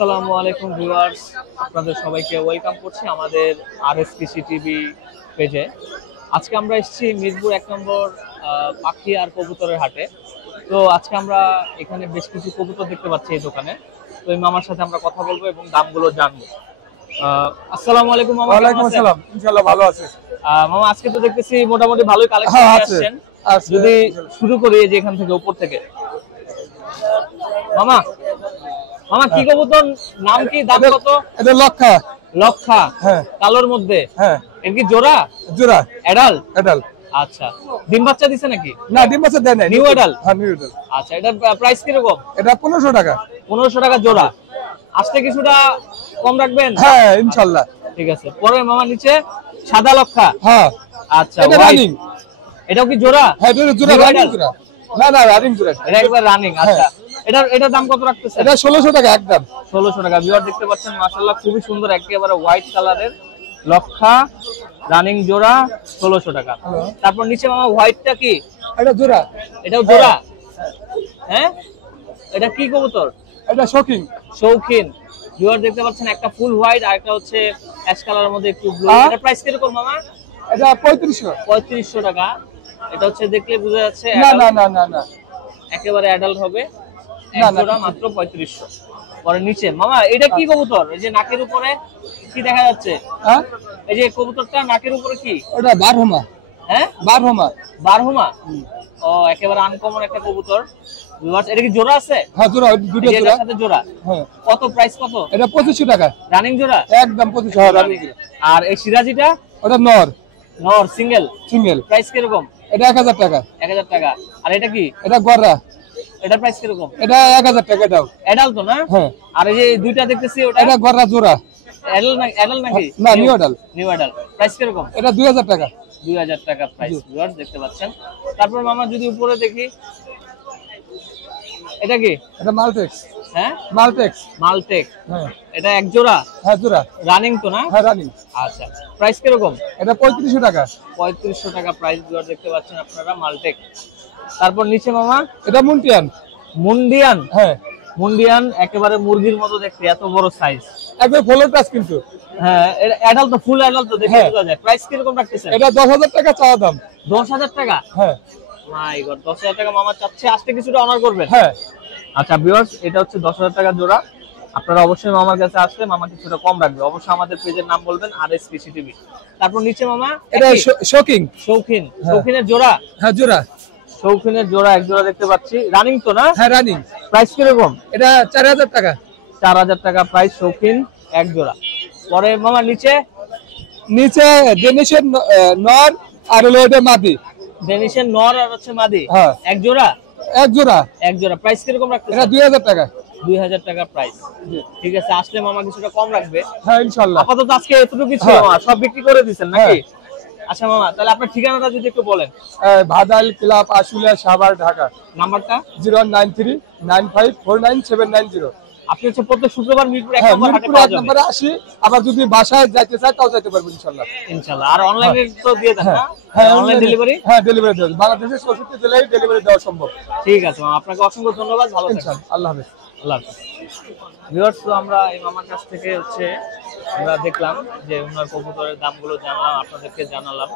আসসালামু আলাইকুম ভিউয়ার্স, আপনাদের সবাইকে ওয়েলকাম করছি আমাদের আরএস কৃষি টিভি পেজে। আজকে আমরা এসেছি মিরপুর 1 নম্বর পাখি আর কবুতরের হাটে। তো আজকে আমরা এখানে বেশ কিছু কবুতর দেখতে পাচ্ছি এই দোকানে। তো এই মামার সাথে আমরা কথা বলবো এবং দামগুলো জানবো। আসসালামু আলাইকুম মামা। ওয়ালাইকুম আসসালাম। ইনশাআল্লাহ ভালো আছে মামা। আজকে তো দেখতেছি মোটামুটি ভালোই কালেকশন আসছেন। যদি শুরু করি যে এখান থেকে উপর থেকে মামা কি কবুতর নাম কি, দাম কত? এটা লক্ষা। লক্ষা? হ্যাঁ। কালোর মধ্যে? হ্যাঁ। এর কি জোড়া? জোড়া। অ্যাডাল? অ্যাডাল। আচ্ছা, ডিম বাচ্চা দিছে নাকি? না, ডিম বাচ্চা দেয় নাই। New adult? হ্যাঁ, নিউ অ্যাডাল। আচ্ছা, এটার প্রাইস কি রকম? এটা 1500 টাকা। 1500 টাকা জোড়া। আসতে কিছুটা কম রাখবেন? হ্যাঁ, ইনশাআল্লাহ। ঠিক আছে। পরে মামা নিচে সাদা লক্ষা? হ্যাঁ। আচ্ছা, এটা রানিং। এটাও কি জোড়া? হ্যাঁ, এটা জোড়া, রানিং জোড়া। না না, রানিং জোড়া। এটা একবার রানিং। আচ্ছা, এটার দাম কত রাখতেছেন? এটা 1600 টাকা একদম। 1600 টাকা। ভিউয়ার দেখতে পাচ্ছেন মাশাআল্লাহ, খুবই সুন্দর, একেবারে হোয়াইট কালারের লক্ষা রানিং জোড়া, 1600 টাকা। তারপর নিচে মামা হোয়াইটটা কি? এটা জোড়া। এটাও জোড়া? হ্যাঁ। এটা কি কবুতর? এটা শৌখিন। শৌখিন। ভিউয়ার দেখতে পাচ্ছেন, একটা ফুল হোয়াইট আর একটা হচ্ছে অ্যাশ কালারের মধ্যে একটু ব্লু। এটা প্রাইস কিরকম মামা? এটা 3500। 3500 টাকা। এটা হচ্ছে দেখলে বোঝা যাচ্ছে না না না না না, একেবারে অ্যাডাল্ট হবে। এক জোড়া মাত্র 3500। পরে নিচে মামা এটা কি কবুতর? এই যে নাকের উপরে কি দেখা যাচ্ছে? হ্যাঁ, এই যে কবুতরটা নাকের উপরে কি? ওটা বারহমা। হ্যাঁ, বারহমা। বারহমা? ও, একেবারে আনকমন একটা কবুতর। ভিউয়ার্স, এটা কি জোড়া আছে? হ্যাঁ, জোড়া, দুটো জোড়া। এটার সাথে জোড়া? হ্যাঁ। কত প্রাইস কত? এটা 2500 টাকা। রানিং জোড়া? একদম 2500 রানিং জোড়া। আর এই সিরাজিটা? ওটা নর। নর সিঙ্গেল? সিঙ্গেল। প্রাইস কিরকম? এটা 1000 টাকা। 1000 টাকা। আর এটা কি? এটা গররা। এটার প্রাইস কিরকম? এটা 1000 টাকা দাও। অ্যাডাল্ট তো না? হ্যাঁ। আর এই যে দুইটা দেখতেছি ওটা? এটা গররা জোড়া। অ্যাডাল্ট নাকি? না, new adult. New adult. Price কিরকম? এটা 2000 টাকা। 2000 টাকা প্রাইস। ভিউয়ার্স দেখতে পাচ্ছেন। তারপর মামা যদি উপরে দেখি, এটা কি? এটা মালটেক্স। হ্যাঁ, মালটেক্স। মালটেক। হ্যাঁ। এটা এক জোড়া? হ্যাঁ, জোড়া। রানিং তো না? হ্যাঁ, রানিং। আচ্ছা, প্রাইস কিরকম? এটা 3500 টাকা। 3500 টাকা প্রাইস। ভিউয়ার দেখতে পাচ্ছেন আপনারা, মালটেক। তারপর নিচে মামা? এটা মুন্টিয়ান। মুন্ডিয়ান? হ্যাঁ। মুন্ডিয়ান একেবারে মুরগির মতো দেখতে, এত বড় সাইজ। একবার ফলো টাচ কিন্তু। হ্যাঁ, এটা অ্যাডাল্ট তো, ফুল অ্যাডাল্ট তো, দেখে বোঝা যায়। প্রাইস কিরকম রাখতেছেন? এটা 10000 টাকা চাওয়া দাম। 10000 টাকা? হ্যাঁ। মাই গড, 10000 টাকা মামা চাচ্ছে। আসতে কিছুটা অনার করবেন? হ্যাঁ। আচ্ছা ভিউয়ার্স, এটা হচ্ছে 10000 টাকা জোড়া। আপনারা অবশ্যই মামার কাছে আসলে মামা কিছুটা কম রাখবে। অবশ্যই আমাদের পেজের নাম বলবেন, আরএস কৃষি টিভি। তারপর নিচে মামা? এটা শৌখিন। শৌখিন? শৌখিনের জোড়া? হ্যাঁ, জোড়া। শৌখিনের জোড়া, এক জোড়া দেখতে পাচ্ছি। রানিং তো না? হ্যাঁ, রানিং। প্রাইস কিরকম? এটা 4000 টাকা। 4000 টাকা প্রাইস, শৌখিন এক জোড়া। পরে মামা নিচে? নিচে ডেনিশের নর আর হলো এটা মাদি। ডেনিশের নর আর হচ্ছে মাদি? হ্যাঁ। এক জোড়া? এক জোড়া। এক জোড়া। প্রাইস কিরকম রাখতেছেন? এটা 2000 টাকা। 2000 টাকা প্রাইস। ঠিক আছে, আসলে মামা কিছুটা কম রাখবে। হ্যাঁ, ইনশাআল্লাহ। আপাতত আজকে এতটুকু ছিল মামা, সব বিক্রি করে দিয়েছেন নাকি? আচ্ছা মামা, তাহলে আপনার ঠিকানাটা যদি একটু বলেন। ভাদাইল ক্লাব, আশুলিয়া, সাভার, ঢাকা। নাম্বারটা? 019395499790। আপনি হচ্ছে প্রত্যেক শুক্রবার মিরপুর 1 হ্যাঁ, নম্বর হাটে মিরপুর পাওয়া 1 যাবে? নম্বরে আসি। আবার যদি বাসায় যাইতে চাই তাও যাইতে পারবেন ইনশাআল্লাহ। ইনশাআল্লাহ। আর অনলাইনে তো দিয়ে দেন না? হ্যাঁ, অনলাইন ডেলিভারি? হ্যাঁ, ডেলিভারি দেওয়া বাংলাদেশের 64 জেলায় ডেলিভারি দেওয়া সম্ভব। ঠিক আছে মামা, আপনাকে অসংখ্য ধন্যবাদ। ভালো থাকবেন। ইনশাআল্লাহ। আল্লাহ হাফেজ। আল্লাহ হাফেজ। ভিউয়ার্স, তো আমরা এই মামার কাছ থেকে হচ্ছে আমরা দেখলাম যে ওনার কবুতরের দামগুলো জানলাম, আপনাদেরকে জানালাম।